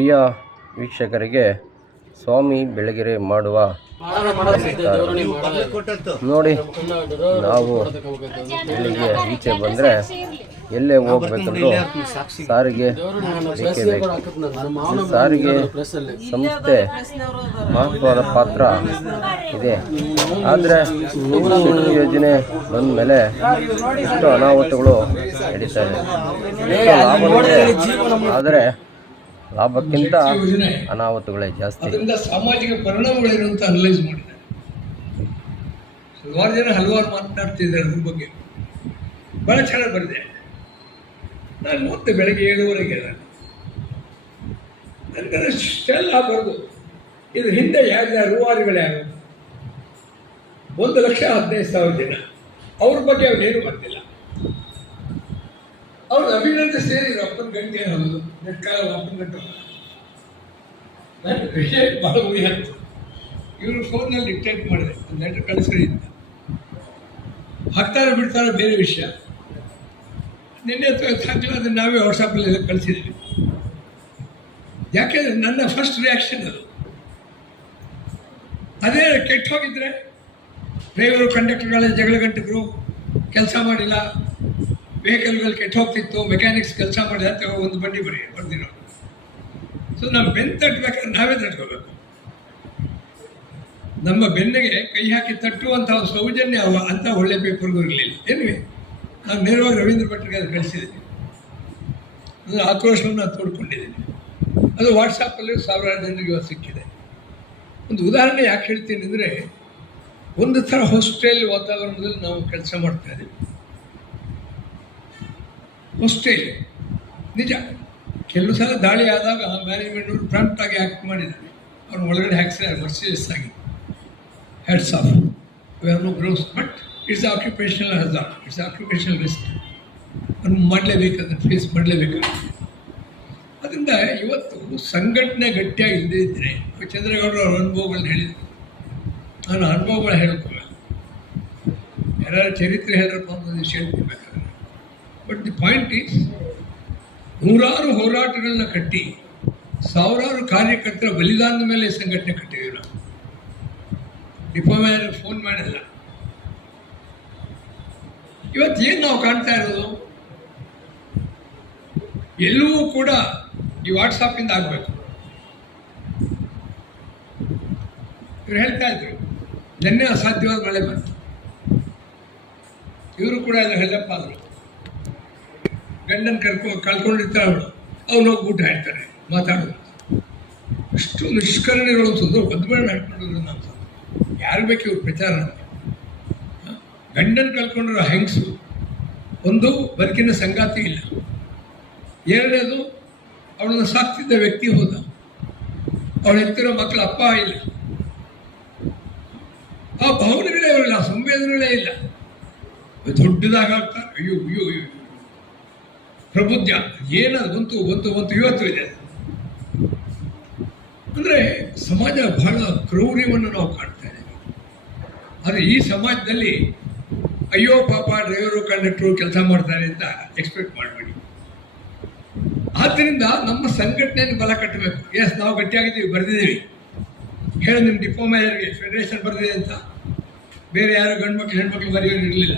ಪ್ರಿಯ ವೀಕ್ಷಕರಿಗೆ ಸ್ವಾಮಿ ಬೆಳಗೆರೆ ಮಾಡುವ ನೋಡಿ, ನಾವು ಇಲ್ಲಿಗೆ ಈಚೆ ಬಂದರೆ ಎಲ್ಲೇ ಹೋಗ್ಬೇಕಂದ್ರು ಸಾರಿಗೆ ಬೇಕೇ ಬೇಕು. ಸಾರಿಗೆ ಸಂಸ್ಥೆ ಮಹತ್ವದ ಪಾತ್ರ ಇದೆ. ಆದರೆ ಯೋಜನೆ ಬಂದ ಮೇಲೆ ಇಷ್ಟು ಅನಾಹುತಗಳು ನಡೀತಾ ಇದೆ. ಆದರೆ ಲಾಭಕ್ಕಿಂತ ಅನಾಹುತಗಳೇ ಜಾಸ್ತಿ. ಅದರಿಂದ ಸಾಮಾಜಿಕ ಪರಿಣಾಮಗಳೇನು ಅಂತ ಅನಲೈಸ್ ಮಾಡಿದ್ದಾರೆ ಹಲವಾರು ಜನ ಹಲವಾರು ಮಾತನಾಡ್ತಿದ್ದಾರೆ ಅದ್ರ ಬಗ್ಗೆ. ಬಹಳ ಚೆನ್ನಾಗಿ ಬರೆದೆ. ನಾನು ಮತ್ತೆ ಬೆಳಗ್ಗೆ ಏಳುವರೆಗೆ ನಾನು ನನಗೆ ಸ್ಟೆಲ್ ಬರೆದು ಇದ್ರ ಹಿಂದೆ ಯಾರ್ಯಾರು ರೂವಾರಿಗಳು ಯಾರು ಒಂದು ಲಕ್ಷ ಹದಿನೈದು ಸಾವಿರ ಜನ. ಅವ್ರ ಬಗ್ಗೆ ಅವ್ರೇನು ಬರ್ತಿಲ್ಲ ಅವ್ರು ಸೇರಿ ಅಪ್ಪನ ಗಂಟೆ ಅನ್ನೋದು. ನೆಟ್ಕಾಲ ಅಪ್ಪನ ಗಂಟು. ನನ್ನ ವಿಷಯ ಬಹಳ ಉಳಿಹತ್ತು ಇವರು ಫೋನಲ್ಲಿ ಡಿಕ್ಟೇಟ್ ಮಾಡಿದೆ. ಲೆಟರ್ ಅಂತ. ಹಾಕ್ತಾರೆ ಬಿಡ್ತಾರೆ ಬೇರೆ ವಿಷಯ. ನಿನ್ನೆ ಹಾಕಿಲ್ಲ ಅದನ್ನು ನಾವೇ ವಾಟ್ಸಪ್ಪಲ್ಲಿ ಕಳಿಸಿದ್ದೀವಿ. ಯಾಕೆಂದ್ರೆ ನನ್ನ ಫಸ್ಟ್ ರಿಯಾಕ್ಷನ್ ಅದು. ಅದೇ ಕೆಟ್ಟ ಹೋಗಿದ್ರೆ ಡ್ರೈವರು ಕಂಡಕ್ಟರ್ಗಳ ಜಗಳ ಗಂಟಿದ್ರು, ಕೆಲಸ ಮಾಡಿಲ್ಲ. ವೆಹಿಕಲ್ಗಳು ಕೆಟ್ಟ ಹೋಗ್ತಿತ್ತು, ಮೆಕ್ಯಾನಿಕ್ಸ್ ಕೆಲಸ ಮಾಡಿ ಅಂತ ಒಂದು ಬಂಡಿ ಬರೀ ಬರ್ತೀನಿ ಸೊ ನಾವು ಬೆನ್ನು ತಟ್ಟಬೇಕಾದ್ರೆ ನಾವೇ ತಟ್ಕೋಬೇಕು. ನಮ್ಮ ಬೆನ್ನಿಗೆ ಕೈ ಹಾಕಿ ತಟ್ಟುವಂಥ ಸೌಜನ್ಯ ಅವ ಅಂತ ಒಳ್ಳೆ ಪೇಪರ್ಗೂ ಇರಲಿಲ್ಲ. ಏನ್ವಿ ನಾನು ನೇರವಾಗಿ ರವೀಂದ್ರ ಭಟ್ರಿಗೆ ಅದು ಕಳಿಸಿದ್ದೀನಿ ಅದು ಆಕ್ರೋಶವನ್ನು ನಾನು ತೋಡ್ಕೊಂಡಿದ್ದೀನಿ ಅದು ವಾಟ್ಸಪ್ಪಲ್ಲಿ ಸಾವಿರಾರು ಜನರಿಗೆ ಸಿಕ್ಕಿದೆ. ಒಂದು ಉದಾಹರಣೆ ಯಾಕೆ ಹೇಳ್ತೀನಿ ಅಂದರೆ, ಒಂದು ಥರ ಹಾಸ್ಟೆಲ್ ವಾತಾವರಣದಲ್ಲಿ ನಾವು ಕೆಲಸ ಮಾಡ್ತಾ ಇದ್ದೀವಿ ಹಾಸ್ಟೆಲ್ ನಿಜ. ಕೆಲವು ಸಲ ದಾಳಿ ಆದಾಗ ಮ್ಯಾನೇಜ್ಮೆಂಟ್ನವರು ಪ್ರಾಂಪ್ಟ್ ಆಗಿ ಆ್ಯಕ್ಟ್ ಮಾಡಿದ್ದಾರೆ. ಅವ್ರನ್ನ ಒಳಗಡೆ ಹಾಕ್ಸಿದ್ದಾರೆ ಮರ್ಸಿಯಸ್ ಆಗಿ heads of are no gross but it's occupational hazard it's occupational risk ಅದನ್ನು ಮಾಡಲೇಬೇಕಂತ ಫೇಸ್ ಮಾಡಲೇಬೇಕು ಅದರಿಂದ ಇವತ್ತು ಸಂಘಟನೆ ಗಟ್ಟಿಯಾಗಿ ಇಲ್ಲದೇ ಇದ್ದರೆ ಚಂದ್ರೇಗೌಡರು ಅವ್ರ ಅನುಭವಗಳನ್ನ ಹೇಳಿದ್ರು. ನಾನು ಅನುಭವಗಳು ಹೇಳ್ಕೋಲ್ಲ ಯಾರು ಚರಿತ್ರೆ ಹೇಳಿದ್ರಪ್ಪ ಅಂತ ಹೇಳ್ತಿರ್ಬೇಕಾದ್ರೆ ಬಟ್ ದಿ ಪಾಯಿಂಟ್ ಈಸ್ ನೂರಾರು ಹೋರಾಟಗಳನ್ನ ಕಟ್ಟಿ, ಸಾವಿರಾರು ಕಾರ್ಯಕರ್ತರ ಬಲಿದಾನದ ಮೇಲೆ ಸಂಘಟನೆ ಕಟ್ಟಿದ್ದೀವಿ ನಾವು. ಫೋನ್ ಮಾಡಿಲ್ಲ ಇವತ್ತು ಏನು ನಾವು ಕಾಣ್ತಾ ಇರೋದು? ಎಲ್ಲವೂ ಕೂಡ ಈ ವಾಟ್ಸಾಪಿಂದ ಆಗಬೇಕು. ಇವ್ರು ಹೇಳ್ತಾ ಇದ್ರು, ನಿನ್ನೆ ಅಸಾಧ್ಯವಾದ ಮಳೆ ಬಂತು. ಇವರು ಕೂಡ ಎಲ್ಲ ಹೆಲ್ಲಪ್ಪ ಆದರು ಗಂಡನ ಕರ್ಕೊ ಕಳ್ಕೊಂಡಿರ್ತಾರೆ ಅವಳು. ಅವ್ನು ಹೋಗಿ ಊಟ ಹೇಳ್ತಾರೆ ಮಾತಾಡೋದು. ಅಷ್ಟು ನಿಷ್ಕರಣೆಗಳು ಅಂತಂದ್ರೆ ಒದ್ಬೇಡ ಹಾಕೊಂಡಿದ್ರು ನಾನು ಯಾರು ಬೇಕು ಇವ್ರ ಪ್ರಚಾರ? ಗಂಡನ ಕಳ್ಕೊಂಡಿರೋ ಹೆಂಗಸು? ಒಂದು, ಬದುಕಿನ ಸಂಗಾತಿ ಇಲ್ಲ. ಎರಡನೇದು, ಅವಳನ್ನು ಸಾಕ್ತಿದ್ದ ವ್ಯಕ್ತಿ ಹೋದ. ಅವಳು ಎತ್ತಿರೋ ಮಕ್ಕಳ ಅಪ್ಪ ಇಲ್ಲ. ಆ ಭಾವನೆಗಳೇ ಇರಲಿಲ್ಲ ಸಂವೇದನೆಗಳೇ ಇಲ್ಲ. ದೊಡ್ಡದಾಗ ಆಗ್ತಾರೆ ಅಯ್ಯೋ ಅಯ್ಯೋ ಅಯ್ಯೋ. ಪ್ರಬುದ್ಧ ಏನದು ಬಂತು ಬಂತು ಬಂತು, ಇವತ್ತು ಇದೆ. ಅಂದ್ರೆ ಸಮಾಜ ಬಹಳ ಕ್ರೌರ್ಯವನ್ನು ನಾವು ಕಾಣ್ತಾ ಇದ್ದೀವಿ. ಆದರೆ ಈ ಸಮಾಜದಲ್ಲಿ, ಅಯ್ಯೋ ಪಾಪ ಡ್ರೈವರು ಕಂಡಕ್ಟ್ರು ಕೆಲಸ ಮಾಡ್ತಾರೆ ಅಂತ ಎಕ್ಸ್ಪೆಕ್ಟ್ ಮಾಡಬೇಡಿ. ಆದ್ದರಿಂದ ನಮ್ಮ ಸಂಘಟನೆಯನ್ನು ಬಲ ಕಟ್ಟಬೇಕು. ಎಸ್ ನಾವು ಗಟ್ಟಿಯಾಗಿದ್ದೀವಿ, ಬರೆದಿದ್ದೀವಿ. ಹೇಳಿ ನಿಮ್ಮ ಯಾರಿಗೆ? ಫೆಡರೇಷನ್ ಬರೆದಿದೆ ಅಂತ. ಬೇರೆ ಯಾರು ಗಂಡು ಮಕ್ಕಳು ಹೆಣ್ಮಕ್ಳು ಬರೆಯೋರು ಇರಲಿಲ್ಲ.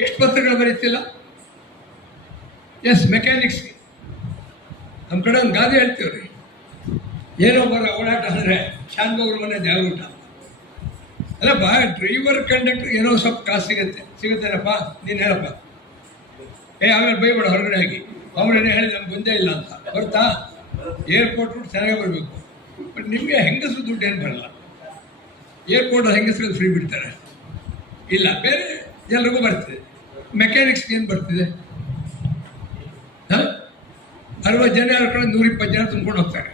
ಎಷ್ಟು ಪತ್ರಗಳು ಬರೀತಿಲ್ಲ? ಎಸ್ ಮೆಕ್ಯಾನಿಕ್ಸ್ ನಮ್ಮ ಕಡೆ ಒಂದು ಗಾದೆ ಹೇಳ್ತೀವ್ರಿ. ಏನೋ ಬರ ಓಡಾಟ ಅಂದರೆ ಶಾಂತವ್ರ ಮನೆ ದೇವರೂಟ ಅಲ್ಲಪ್ಪ ಡ್ರೈವರ್ ಕಂಡಕ್ಟರ್ ಏನೋ ಸ್ವಲ್ಪ ಕಾಸು ಸಿಗುತ್ತೆ. ಸಿಗುತ್ತೇನಪ್ಪ? ನೀನು ಹೇಳಪ್ಪ. ಏ, ಆಮೇಲೆ ಬೈಬೇಡ, ಹೊರಗಡೆ ಆಗಿ. ಅವರೇನೇ ಹೇಳಿ ನಮ್ಗೆ ಬಂದೇ ಇಲ್ಲ ಅಂತ. ಬರ್ತಾ? ಏರ್ಪೋರ್ಟ್ ರೂಟ್ ಚೆನ್ನಾಗೇ ಬರಬೇಕು. ಬಟ್ ನಿಮಗೆ ಹೆಂಗಸರು ದುಡ್ಡು ಏನು ಬರಲ್ಲ. ಏರ್ಪೋರ್ಟ್ ಹೆಂಗಸರು ಫ್ರೀ ಬಿಡ್ತಾರೆ. ಇಲ್ಲ, ಬೇರೆ ಎಲ್ರಿಗೂ ಬರ್ತಿದೆ. ಮೆಕ್ಯಾನಿಕ್ಸ್ಗೆ ಏನು ಬರ್ತಿದೆ? ಅರವತ್ತು ಜನ ಕಡೆ ನೂರಿಪ್ಪತ್ತು ಜನ ತುಂಬ್ಕೊಂಡು ಹೋಗ್ತಾರೆ.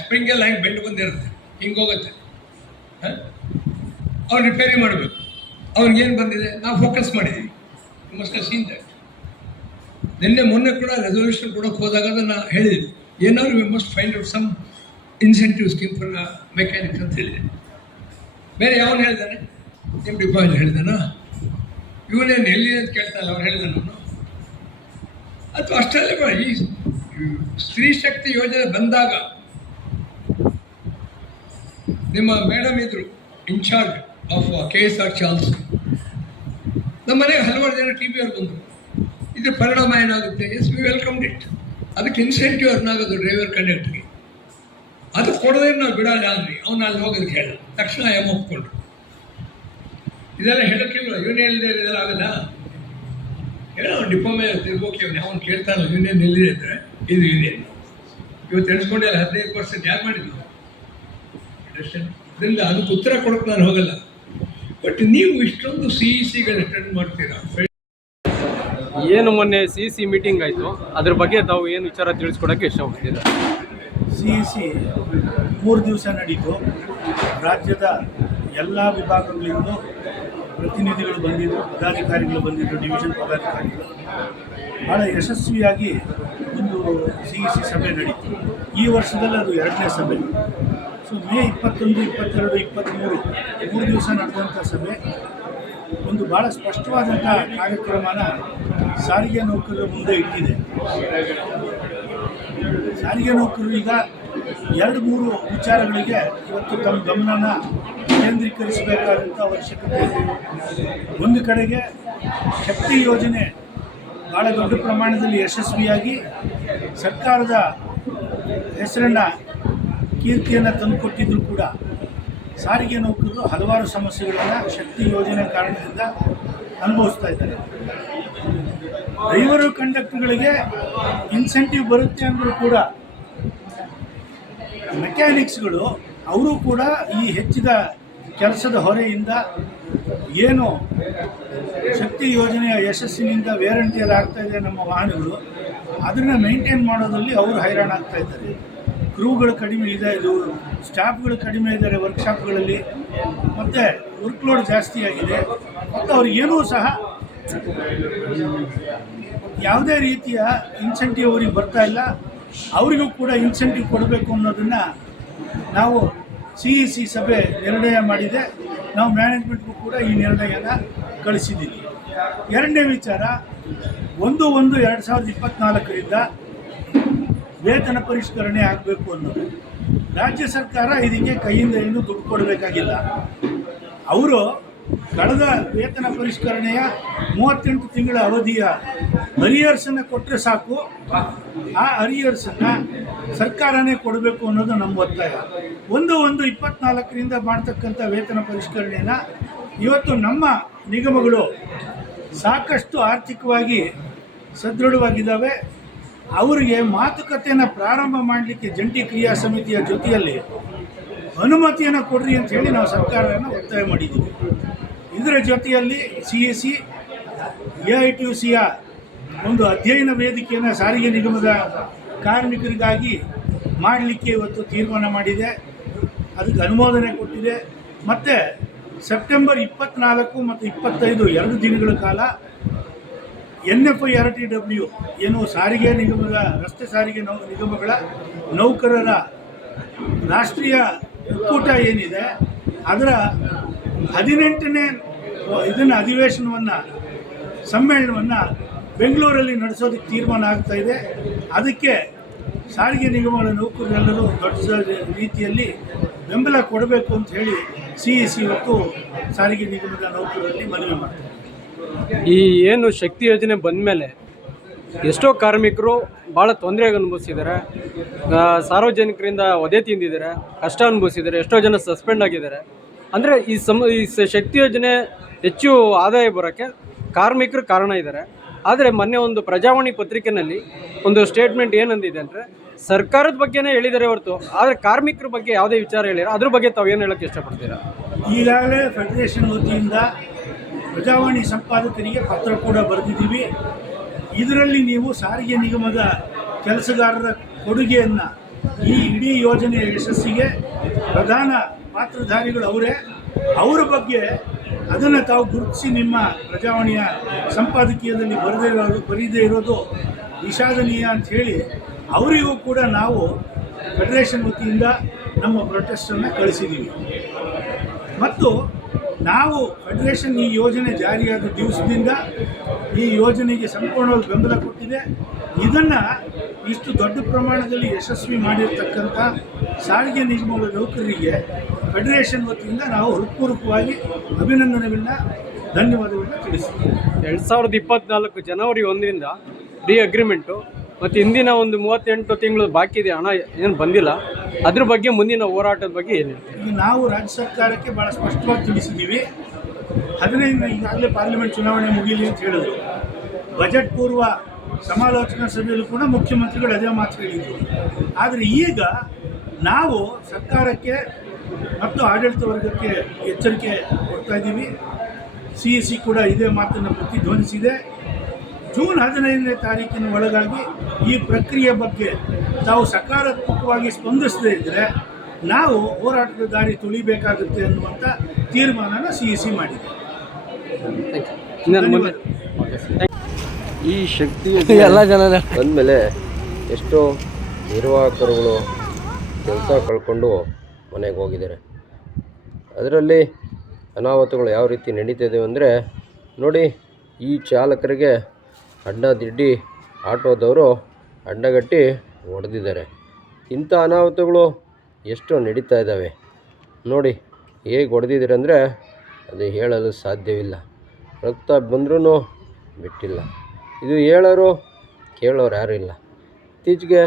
ಸ್ಪ್ರಿಂಗೆಲ್ಲ ಹ್ಯಾಂಗೆ ಬೆಂಡ್ ಬಂದಿರುತ್ತೆ ಹಿಂಗೆ ಹೋಗುತ್ತೆ. ಅವ್ರು ರಿಪೇರಿ ಮಾಡಬೇಕು. ಅವ್ರಿಗೇನು ಬಂದಿದೆ? ನಾವು ಫೋಕಸ್ ಮಾಡಿದ್ದೀವಿ ಮಸ್ಟ್ ಸೀನ್ ದಟ್ ನಿನ್ನೆ ಮೊನ್ನೆ ಕೂಡ ರೆಸೊಲ್ಯೂಷನ್ ಕೊಡೋಕೆ ಹೋದಾಗ ಅದನ್ನು ಹೇಳಿದ್ವಿ ಏನಾದ್ರು we must find out some incentive scheme for mechanic ಅಂತ ಹೇಳಿದೆ. ಬೇರೆ ಯಾವನು ಹೇಳ್ದಾನೆ? ನಿಮ್ಮ ಡಿಪಾಸಿಟ್ ಹೇಳಿದಾನ? ಇವನೇನು ಎಲ್ಲಿ ಅಂತ ಕೇಳ್ತಾನೆ ಅವ್ರು ಹೇಳಿದ ನಾನು ಅಥವಾ ಅಷ್ಟಲ್ಲೇ ಕೂಡ ಈ ಸ್ತ್ರೀ ಶಕ್ತಿ ಯೋಜನೆ ಬಂದಾಗ ನಿಮ್ಮ ಮೇಡಮ್ ಇದ್ರು in charge of K S R Charles ನಮ್ಮ ಮನೆಗೆ ಹಲವಾರು ಜನ ಟಿ ವಿಯವ್ರು ಬಂದರು. ಇದ್ರ ಪರಿಣಾಮ ಏನಾಗುತ್ತೆ? ಎಸ್ ವಿ ವೆಲ್ಕಮ್ ಇಟ್ ಅದಕ್ಕೆ ಇನ್ಸೆಂಟಿವ್ ಅರ್ನಾಗೋದು ಡ್ರೈವರ್ ಕಂಡಕ್ಟರ್ಗೆ ಅದು ಕೊಡೋದೇ ನಾವು ಬಿಡಲ್ಲ ಅಂದ್ರಿ ಅವ್ನು ಅಲ್ಲಿ ಹೋಗೋದಕ್ಕೆ ಹೇಳ ತಕ್ಷಣ ಎಂ ಒಪ್ಕೊಂಡ್ರು. ಇದೆಲ್ಲ ಹೇಳೋಕ್ಕಿಲ್ವ ಯೂನಿಯನ್ ಇಲ್ಲದೆ ಇದೆಲ್ಲ ಆಗಲ್ಲ ಹೇಳೋ ಡಿಪ್ಲೊಮೆ ತಿರ್ಗೋಕೆ ಅವನು ಕೇಳ್ತಾನಲ್ಲ ಯೂನಿಯನ್ ಎಲ್ಲಿದೆ ಅಂದರೆ ಇದು ಯೂನಿಯನ್ ಇವತ್ತು ಎಣಿಸ್ಕೊಂಡೆಲ್ಲ ಹದಿನೈದು ಪರ್ಸೆಂಟ್ ಯಾರು ಮಾಡಿದ್ದು? ಅದರಿಂದ ಇದರಿಂದ ಅದಕ್ಕೆ ಉತ್ತರ ಕೊಡೋಕೆ ನಾನು ಹೋಗಲ್ಲ. ಬಟ್ ನೀವು ಇಷ್ಟೊಂದು ಸಿ ಇ ಸಿಗಳು ಅಟೆಂಡ್ ಮಾಡ್ತೀರಾ? ಏನು ಮೊನ್ನೆ ಸಿ ಇ ಸಿ ಮೀಟಿಂಗ್ ಆಯಿತು. ಅದ್ರ ಬಗ್ಗೆ ತಾವು ಏನು ವಿಚಾರ ತಿಳಿಸ್ಕೊಡೋಕ್ಕೆ ಇಷ್ಟಪಡ್ತೀರಾ? ಸಿ ಇ ಸಿ ಮೂರು ದಿವಸ ನಡೀತು. ರಾಜ್ಯದ ಎಲ್ಲ ವಿಭಾಗಗಳಿಂದ ಪ್ರತಿನಿಧಿಗಳು ಬಂದಿದ್ದರು ಪದಾಧಿಕಾರಿಗಳು ಬಂದಿದ್ದರು ಡಿವಿಷನ್ ಪದಾಧಿಕಾರಿಗಳು. ಭಾಳ ಯಶಸ್ವಿಯಾಗಿ ಒಂದು ಸಿ ಇ ಸಿ ಸಭೆ ನಡೀತು. ಈ ವರ್ಷದಲ್ಲಿ ಅದು ಎರಡನೇ ಸಭೆ. ಸೊ ಮೇ ಇಪ್ಪತ್ತೊಂದು, ಇಪ್ಪತ್ತೆರಡು ಇಪ್ಪತ್ತ್ಮೂರು ಮೂರು ದಿವಸ ನಡೆದಂಥ ಸಭೆ. ಒಂದು ಭಾಳ ಸ್ಪಷ್ಟವಾದಂಥ ಕಾರ್ಯಕ್ರಮನ ಸಾರಿಗೆ ನೌಕರರ ಮುಂದೆ ಇಟ್ಟಿದೆ. ಸಾರಿಗೆ ನೌಕರರು ಈಗ ಎರಡು, ಮೂರು ವಿಚಾರಗಳಿಗೆ ಇವತ್ತು ತಮ್ಮ ಗಮನನ ಕೇಂದ್ರೀಕರಿಸಬೇಕಾದಂಥ ಅವಶ್ಯಕತೆ ಇದೆ. ಒಂದು ಕಡೆಗೆ ಶಕ್ತಿ ಯೋಜನೆ ಭಾಳ ದೊಡ್ಡ ಪ್ರಮಾಣದಲ್ಲಿ ಯಶಸ್ವಿಯಾಗಿ ಸರ್ಕಾರದ ಹೆಸರನ್ನು ಕೀರ್ತಿಯನ್ನು ತಂದುಕೊಟ್ಟಿದ್ರು ಕೂಡ ಸಾರಿಗೆ ನೌಕರರು ಹಲವಾರು ಸಮಸ್ಯೆಗಳನ್ನು ಶಕ್ತಿ ಯೋಜನೆ ಕಾರಣದಿಂದ ಅನುಭವಿಸ್ತಾ ಇದ್ದಾರೆ. ಡ್ರೈವರು ಕಂಡಕ್ಟರ್ಗಳಿಗೆ ಇನ್ಸೆಂಟಿವ್ ಬರುತ್ತೆ ಅಂದರೂ ಕೂಡ ಮೆಕ್ಯಾನಿಕ್ಸ್ಗಳು ಅವರು ಕೂಡ ಈ ಹೆಚ್ಚಿದ ಕೆಲಸದ ಹೊರೆಯಿಂದ ಏನು ಶಕ್ತಿ ಯೋಜನೆಯ ಯಶಸ್ಸಿನಿಂದ ವ್ಯಾರಂಟಿಯಲ್ಲಿ ಆಗ್ತಾ ನಮ್ಮ ವಾಹನಗಳು, ಅದನ್ನು ಮೇಂಟೈನ್ ಮಾಡೋದ್ರಲ್ಲಿ ಅವರು ಹೈರಾಣ ಆಗ್ತಾ ಇದ್ದಾರೆ. ಕ್ರೂಗಳು ಕಡಿಮೆ ಇದೆ, ಇದು ಸ್ಟಾಫ್ಗಳು ಕಡಿಮೆ ಇದ್ದಾರೆ ವರ್ಕ್ಶಾಪ್ಗಳಲ್ಲಿ ಮತ್ತು ವರ್ಕ್ಲೋಡ್ ಜಾಸ್ತಿ ಆಗಿದೆ. ಮತ್ತು ಅವ್ರಿಗೇನೂ ಸಹ ಯಾವುದೇ ರೀತಿಯ ಇನ್ಸೆಂಟಿವ್ ಅವ್ರಿಗೆ ಬರ್ತಾ ಇಲ್ಲ. ಅವರಿಗೂ ಕೂಡ ಇನ್ಸೆಂಟಿವ್ ಕೊಡಬೇಕು ಅನ್ನೋದನ್ನು ನಾವು ಸಿ ಇ ಸಿ ಸಭೆ ನಿರ್ಣಯ ಮಾಡಿದೆ. ನಾವು ಮ್ಯಾನೇಜ್ಮೆಂಟ್ಗೂ ಕೂಡ ಈ ನಿರ್ಣಯನ ಕಳಿಸಿದ್ದೀವಿ ಎರಡನೇ ವಿಚಾರ, ಒಂದು ಒಂದು ಎರಡು ಸಾವಿರದ ಇಪ್ಪತ್ನಾಲ್ಕರಿಂದ ವೇತನ ಪರಿಷ್ಕರಣೆ ಆಗಬೇಕು ಅನ್ನೋದು. ರಾಜ್ಯ ಸರ್ಕಾರ ಇದಕ್ಕೆ ಕೈಯಿಂದ ಏನು ದುಡ್ಡು ಕೊಡಬೇಕಾಗಿಲ್ಲ. ಅವರು ಕಳೆದ ವೇತನ ಪರಿಷ್ಕರಣೆಯ ಮೂವತ್ತೆಂಟು ತಿಂಗಳ ಅವಧಿಯ ಅರಿಯರ್ಸನ್ನು ಕೊಟ್ಟರೆ ಸಾಕು. ಆ ಹರಿಯರ್ಸನ್ನ ಸರ್ಕಾರನೇ ಕೊಡಬೇಕು ಅನ್ನೋದು ನಮ್ಮ ಒತ್ತಾಯ. ಒಂದು ಒಂದು ಇಪ್ಪತ್ನಾಲ್ಕರಿಂದ ಮಾಡ್ತಕ್ಕಂಥ ವೇತನ ಪರಿಷ್ಕರಣೆನ ಇವತ್ತು ನಮ್ಮ ನಿಗಮಗಳು ಸಾಕಷ್ಟು ಆರ್ಥಿಕವಾಗಿ ಸದೃಢವಾಗಿದ್ದಾವೆ. ಅವರಿಗೆ ಮಾತುಕತೆಯನ್ನು ಪ್ರಾರಂಭ ಮಾಡಲಿಕ್ಕೆ ಜಂಟಿ ಕ್ರಿಯಾ ಸಮಿತಿಯ ಜೊತೆಯಲ್ಲಿ ಅನುಮತಿಯನ್ನು ಕೊಡ್ರಿ ಅಂತ ಹೇಳಿ ನಾವು ಸರ್ಕಾರವನ್ನು ಒತ್ತಾಯ ಮಾಡಿದ್ದೀವಿ. ಇದರ ಜೊತೆಯಲ್ಲಿ C A C, A I T U ಸಿಯ ಒಂದು ಅಧ್ಯಯನ ವೇದಿಕೆಯನ್ನು ಸಾರಿಗೆ ನಿಗಮದ ಕಾರ್ಮಿಕರಿಗಾಗಿ ಮಾಡಲಿಕ್ಕೆ ಇವತ್ತು ತೀರ್ಮಾನ ಮಾಡಿದೆ. ಅದಕ್ಕೆ ಅನುಮೋದನೆ ಕೊಟ್ಟಿದೆ. ಮತ್ತು ಸೆಪ್ಟೆಂಬರ್ ಇಪ್ಪತ್ತ್ನಾಲ್ಕು ಮತ್ತು ಇಪ್ಪತ್ತೈದು ಎರಡು ದಿನಗಳ ಕಾಲ N F I R T W ಏನು ಸಾರಿಗೆ ನಿಗಮದ, ರಸ್ತೆ ಸಾರಿಗೆ ನೌ, ನಿಗಮಗಳ ನೌಕರರ ರಾಷ್ಟ್ರೀಯ ಒಕ್ಕೂಟ ಏನಿದೆ, ಅದರ ಹದಿನೆಂಟನೇ ಇದನ್ನು ಅಧಿವೇಶನವನ್ನು ಸಮ್ಮೇಳನವನ್ನು ಬೆಂಗಳೂರಲ್ಲಿ ನಡೆಸೋದಕ್ಕೆ ತೀರ್ಮಾನ ಆಗ್ತಾ ಇದೆ. ಅದಕ್ಕೆ ಸಾರಿಗೆ ನಿಗಮಗಳ ನೌಕರರೆಲ್ಲರೂ ದೊಡ್ಡ ರೀತಿಯಲ್ಲಿ ಬೆಂಬಲ ಕೊಡಬೇಕು ಅಂತ ಹೇಳಿ ಸಿ ಇ ಸಿ ಇವತ್ತು ಸಾರಿಗೆ ನಿಗಮದ ನೌಕರರಲ್ಲಿ ಮನವಿ ಮಾಡ್ತಾರೆ. ಈ ಏನು ಶಕ್ತಿ ಯೋಜನೆ ಬಂದ ಮೇಲೆ ಎಷ್ಟೋ ಕಾರ್ಮಿಕರು ಭಾಳ ತೊಂದರೆಗೆ ಅನುಭವಿಸಿದ್ದಾರೆ. ಸಾರ್ವಜನಿಕರಿಂದ ಒದೆ ತಿಂದಿದ್ದಾರೆ, ಕಷ್ಟ ಅನುಭವಿಸಿದ್ದಾರೆ, ಎಷ್ಟೋ ಜನ ಸಸ್ಪೆಂಡ್ ಆಗಿದ್ದಾರೆ. ಅಂದರೆ ಈ ಸಮ ಈ ಶಕ್ತಿ ಯೋಜನೆ ಹೆಚ್ಚು ಆದಾಯ ಬರೋಕ್ಕೆ ಕಾರ್ಮಿಕರು ಕಾರಣ ಇದ್ದಾರೆ. ಆದರೆ ಮೊನ್ನೆ ಒಂದು ಪ್ರಜಾವಾಣಿ ಪತ್ರಿಕೆಯಲ್ಲಿ ಒಂದು ಸ್ಟೇಟ್ಮೆಂಟ್ ಏನಂದಿದೆ ಅಂದರೆ, ಸರ್ಕಾರದ ಬಗ್ಗೆನೇ ಹೇಳಿದರೆ ಹೊರತು, ಆದರೆ ಕಾರ್ಮಿಕರ ಬಗ್ಗೆ ಯಾವುದೇ ವಿಚಾರ ಹೇಳಿರ ಅದ್ರ ಬಗ್ಗೆ ತಾವು ಏನು ಹೇಳೋಕ್ಕೆ ಇಷ್ಟಪಡ್ತೀರಾ? ಈಗಾಗಲೇ ಫೆಡರೇಷನ್ ವತಿಯಿಂದ ಪ್ರಜಾವಾಣಿ ಸಂಪಾದಕರಿಗೆ ಪತ್ರ ಕೂಡ ಬರೆದಿದ್ದೀವಿ. ಇದರಲ್ಲಿ ನೀವು ಸಾರಿಗೆ ನಿಗಮದ ಕೆಲಸಗಾರರ ಕೊಡುಗೆಯನ್ನು ಈ ಇಡೀ ಯೋಜನೆಯ ಯಶಸ್ಸಿಗೆ ಪ್ರಧಾನ ಪಾತ್ರಧಾರಿಗಳು ಅವರೇ ಅವರ ಬಗ್ಗೆ ಅದನ್ನು ತಾವು ಗುರುತಿಸಿ ನಿಮ್ಮ ಪ್ರಜಾವಾಣಿಯ ಸಂಪಾದಕೀಯದಲ್ಲಿ ಬರದೇ ಇರೋದು, ಬರೀದೇ ಇರೋದು ವಿಷಾದನೀಯ ಅಂತ ಹೇಳಿ ಅವರಿಗೂ ಕೂಡ ನಾವು ಫೆಡರೇಷನ್ ವತಿಯಿಂದ ನಮ್ಮ ಪ್ರೊಟೆಸ್ಟನ್ನು ಕಳಿಸಿದ್ದೀವಿ ಮತ್ತು ನಾವು ಫೆಡರೇಷನ್ ಈ ಯೋಜನೆ ಜಾರಿಯಾದ ದಿವಸದಿಂದ ಈ ಯೋಜನೆಗೆ ಸಂಪೂರ್ಣವಾಗಿ ಬೆಂಬಲ ಕೊಟ್ಟಿದೆ. ಇದನ್ನು ಇಷ್ಟು ದೊಡ್ಡ ಪ್ರಮಾಣದಲ್ಲಿ ಯಶಸ್ವಿ ಮಾಡಿರ್ತಕ್ಕಂಥ ಸಾರಿಗೆ ನಿಗಮಗಳ ನೌಕರರಿಗೆ ಫೆಡರೇಷನ್ ವತಿಯಿಂದ ನಾವು ಹೃತ್ಪೂರ್ವಕವಾಗಿ ಅಭಿನಂದನೆಗಳನ್ನ, ಧನ್ಯವಾದಗಳನ್ನ ತಿಳಿಸ್ತೀವಿ. ಎರಡು ಸಾವಿರದ ಇಪ್ಪತ್ತ್ನಾಲ್ಕು ಜನವರಿ ಒಂದರಿಂದ ಡಿ ಅಗ್ರಿಮೆಂಟು ಮತ್ತು ಹಿಂದಿನ ಒಂದು ಮೂವತ್ತೆಂಟು ತಿಂಗಳು ಬಾಕಿ ಇದೆ, ಹಣ ಏನು ಬಂದಿಲ್ಲ. ಅದ್ರ ಬಗ್ಗೆ ಮುಂದಿನ ಹೋರಾಟದ ಬಗ್ಗೆ ಏನು ಈಗ ನಾವು ರಾಜ್ಯ ಸರ್ಕಾರಕ್ಕೆ ಭಾಳ ಸ್ಪಷ್ಟವಾಗಿ ತಿಳಿಸಿದ್ದೀವಿ. ಹದಿನೈದು ಈಗಾಗಲೇ ಪಾರ್ಲಿಮೆಂಟ್ ಚುನಾವಣೆ ಮುಗಿಲಿ ಅಂತ ಹೇಳಿದ್ರು. ಬಜೆಟ್ ಪೂರ್ವ ಸಮಾಲೋಚನಾ ಸಭೆಯಲ್ಲೂ ಕೂಡ ಮುಖ್ಯಮಂತ್ರಿಗಳು ಅದೇ ಮಾತು ಹೇಳಿದ್ರು. ಆದರೆ ಈಗ ನಾವು ಸರ್ಕಾರಕ್ಕೆ ಮತ್ತು ಆಡಳಿತ ವರ್ಗಕ್ಕೆ ಎಚ್ಚರಿಕೆ ಕೊಡ್ತಾ ಇದ್ದೀವಿ. ಸಿ ಸಿ ಕೂಡ ಇದೇ ಮಾತನ್ನು ಪ್ರತಿಧ್ವನಿಸಿದೆ. ಜೂನ್ ಹದಿನೈದನೇ ತಾರೀಕಿನ ಒಳಗಾಗಿ ಈ ಪ್ರಕ್ರಿಯೆ ಬಗ್ಗೆ ತಾವು ಸಕಾರಾತ್ಮಕವಾಗಿ ಸ್ಪಂದಿಸದೇ ಇದ್ದರೆ ನಾವು ಹೋರಾಟದ ದಾರಿ ತುಳಿಬೇಕಾಗುತ್ತೆ ಅನ್ನುವಂಥ ತೀರ್ಮಾನನ ಸಿ ಇ ಸಿ ಮಾಡಿದೆ ಈ ಶಕ್ತಿ ಎಲ್ಲ ಜನ ಬಂದಮೇಲೆ ಎಷ್ಟೋ ನಿರ್ವಾಹಕರುಗಳು ಕೆಲಸ ಕಳ್ಕೊಂಡು ಮನೆಗೆ ಹೋಗಿದ್ದಾರೆ. ಅದರಲ್ಲಿ ಅನಾಹುತಗಳು ಯಾವ ರೀತಿ ನಡೀತಿದೆ ಅಂದರೆ ನೋಡಿ ಈ ಚಾಲಕರಿಗೆ ಅಡ್ಡದಿಡ್ಡಿ ಆಟೋದವರು ಅಡ್ಡಗಟ್ಟಿ ಹೊಡೆದಿದ್ದಾರೆ. ಇಂಥ ಅನಾಹುತಗಳು ಎಷ್ಟೋ ನಡೀತಾ ಇದ್ದಾವೆ. ನೋಡಿ, ಹೇಗೆ ಹೊಡೆದಿದ್ದಾರೆ ಅಂದರೆ ಅದು ಹೇಳಲು ಸಾಧ್ಯವಿಲ್ಲ. ರಕ್ತ ಬಂದ್ರೂ ಬಿಟ್ಟಿಲ್ಲ. ಇದು ಹೇಳೋರು ಕೇಳೋರು ಯಾರೂ ಇಲ್ಲ. ಇತ್ತೀಚೆಗೆ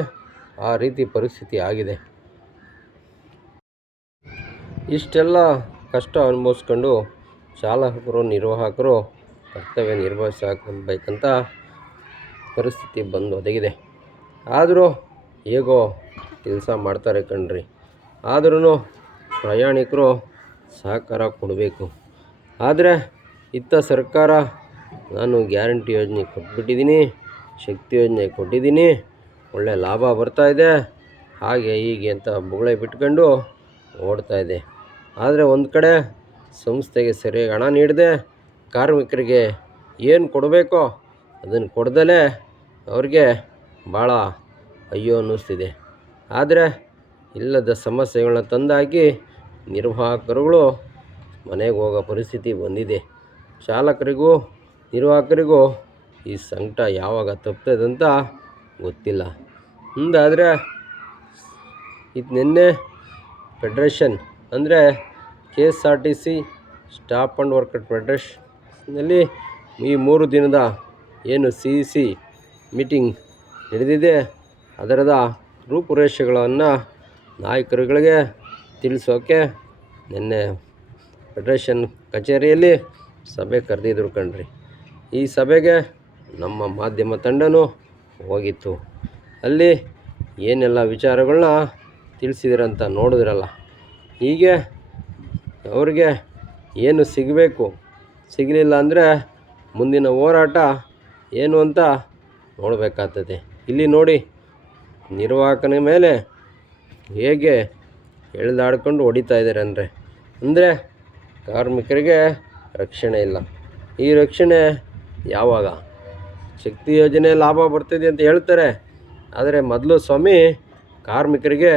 ಆ ರೀತಿ ಪರಿಸ್ಥಿತಿ ಆಗಿದೆ. ಇಷ್ಟೆಲ್ಲ ಕಷ್ಟ ಅನುಭವಿಸ್ಕೊಂಡು ಚಾಲಕರು, ನಿರ್ವಾಹಕರು ಕರ್ತವ್ಯ ನಿರ್ವಹಿಸಬೇಕಂತ ಪರಿಸ್ಥಿತಿ ಬಂದು ಒದಗಿದೆ. ಆದರೂ ಹೇಗೋ ಕೆಲಸ ಮಾಡ್ತಾರೆ ಕಣ್ರಿ. ಆದ್ರೂ ಪ್ರಯಾಣಿಕರು ಸಹಕಾರ ಕೊಡಬೇಕು. ಆದರೆ ಇತ್ತ ಸರ್ಕಾರ ನಾನು ಗ್ಯಾರಂಟಿ ಯೋಜನೆ ಕೊಟ್ಬಿಟ್ಟಿದ್ದೀನಿ, ಶಕ್ತಿ ಯೋಜನೆ ಕೊಟ್ಟಿದ್ದೀನಿ, ಒಳ್ಳೆ ಲಾಭ ಬರ್ತಾ ಇದೆ, ಹಾಗೆ ಹೀಗೆ ಅಂತ ಬೊಗಳೆ ಬಿಟ್ಕೊಂಡು ಓಡ್ತಾ ಇದೆ. ಆದರೆ ಒಂದು ಕಡೆ ಸಂಸ್ಥೆಗೆ ಸರಿಯಾಗಿ ಹಣ ನೀಡದೆ ಕಾರ್ಮಿಕರಿಗೆ ಏನು ಕೊಡಬೇಕೋ ಅದನ್ನು ಕೊಡ್ದಲೇ ಅವ್ರಿಗೆ ಭಾಳ ಅಯ್ಯೋ ಅನ್ನಿಸ್ತಿದೆ. ಆದರೆ ಇಲ್ಲದ ಸಮಸ್ಯೆಗಳನ್ನ ತಂದಾಕಿ ನಿರ್ವಾಹಕರುಗಳು ಮನೆಗೆ ಹೋಗೋ ಪರಿಸ್ಥಿತಿ ಬಂದಿದೆ. ಚಾಲಕರಿಗೂ, ನಿರ್ವಾಹಕರಿಗೂ ಈ ಸಂಕಟ ಯಾವಾಗ ತಪ್ತದಂತ ಗೊತ್ತಿಲ್ಲ. ಮುಂದಾದರೆ ಇದು ನಿನ್ನೆ ಫೆಡ್ರೇಷನ್ ಅಂದರೆ K S R T C staff and worker ಫೆಡ್ರೇಷನ್ನಲ್ಲಿ ಈ ಮೂರು ದಿನದ ಏನು ಸಿ ಸಿ ಮೀಟಿಂಗ್ ನಡೆದಿದೆ. ಅದರದ ರೂಪುರೇಷೆಗಳನ್ನು ನಾಯಕರುಗಳಿಗೆ ತಿಳಿಸೋಕೆ ನಿನ್ನೆ ಫೆಡ್ರೇಷನ್ ಕಚೇರಿಯಲ್ಲಿ ಸಭೆ ಕರೆದಿದ್ರು ಕಣ್ರಿ. ಈ ಸಭೆಗೆ ನಮ್ಮ ಮಾಧ್ಯಮ ತಂಡನೂ ಹೋಗಿತ್ತು. ಅಲ್ಲಿ ಏನೆಲ್ಲ ವಿಚಾರಗಳನ್ನ ತಿಳಿಸಿದ್ರಂತ ನೋಡಿದ್ರಲ್ಲ. ಹೀಗೆ ಅವ್ರಿಗೆ ಏನು ಸಿಗಬೇಕು, ಸಿಗಲಿಲ್ಲ ಅಂದರೆ ಮುಂದಿನ ಹೋರಾಟ ಏನು ಅಂತ ನೋಡಬೇಕಾಗ್ತದೆ. ಇಲ್ಲಿ ನೋಡಿ ನಿರ್ವಾಹಕನ ಮೇಲೆ ಹೇಗೆ ಎಳೆದಾಡ್ಕೊಂಡು ಹೊಡಿತಾ ಇದ್ದಾರೆ ಅಂದರೆ ಅಂದರೆ ಕಾರ್ಮಿಕರಿಗೆ ರಕ್ಷಣೆ ಇಲ್ಲ. ಈ ರಕ್ಷಣೆ ಯಾವಾಗ? ಶಕ್ತಿ ಯೋಜನೆ ಲಾಭ ಬರ್ತಿದೆ ಅಂತ ಹೇಳ್ತಾರೆ. ಆದರೆ ಮೊದಲು ಸ್ವಾಮಿ, ಕಾರ್ಮಿಕರಿಗೆ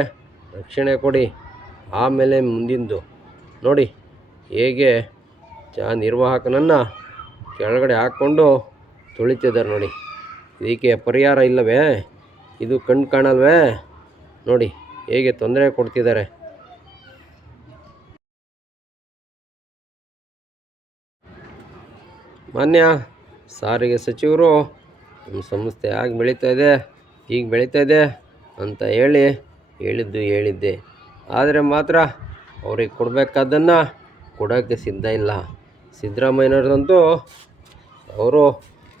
ರಕ್ಷಣೆ ಕೊಡಿ. ಆಮೇಲೆ ಮುಂದಿಂದು. ನೋಡಿ, ಹೇಗೆ ಚ ನಿರ್ವಾಹಕನನ್ನು ಕೆಳಗಡೆ ಹಾಕ್ಕೊಂಡು ತುಳಿತಿದ್ದಾರೆ ನೋಡಿ. ಇದಕ್ಕೆ ಪರಿಹಾರ ಇಲ್ಲವೇ? ಇದು ಕಣ್ಣು ಕಾಣಲ್ವೇ? ನೋಡಿ, ಹೇಗೆ ತೊಂದರೆ ಕೊಡ್ತಿದ್ದಾರೆ. ಮಾನ್ಯ, ಸಾರಿಗೆ ಸಚಿವರು ನಮ್ಮ ಸಂಸ್ಥೆ ಆಗಿ ಬೆಳೀತಾ ಇದೆ ಈಗ ಬೆಳೀತಾ ಇದೆ ಅಂತ ಹೇಳಿ ಹೇಳಿದ್ದು ಹೇಳಿದ್ದೆ. ಆದರೆ ಮಾತ್ರ ಅವ್ರಿಗೆ ಕೊಡಬೇಕಾದ್ದನ್ನು ಕೊಡೋಕ್ಕೆ ಸಿದ್ಧ ಇಲ್ಲ. ಸಿದ್ದರಾಮಯ್ಯನವ್ರದಂತೂ ಅವರು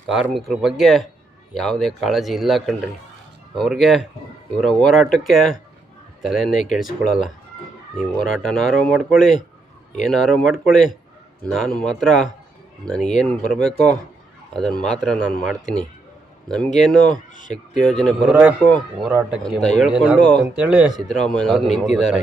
ಕಾರ್ಮಿಕರ ಬಗ್ಗೆ ಯಾವುದೇ ಕಾಳಜಿ ಇಲ್ಲ ಕಣ್ರಿ. ಅವ್ರಿಗೆ ಇವರ ಹೋರಾಟಕ್ಕೆ ತಲೆಯನ್ನೇ ಕೆಡಿಸ್ಕೊಳ್ಳಲ್ಲ. ನೀವು ಹೋರಾಟನಾರೂ ಮಾಡ್ಕೊಳ್ಳಿ ಏನಾರೂ ಮಾಡ್ಕೊಳ್ಳಿ ನಾನು ಮಾತ್ರ ನನಗೇನು ಬರಬೇಕೋ ಅದನ್ನು ಮಾತ್ರ ನಾನು ಮಾಡ್ತೀನಿ. ನಮಗೇನು ಶಕ್ತಿ ಯೋಜನೆ ಬರಬೇಕು ಹೋರಾಟಕ್ಕೆ ಅಂತ ಹೇಳ್ಕೊಂಡು ಸಿದ್ದರಾಮಯ್ಯನವ್ರು ನಿಂತಿದ್ದಾರೆ.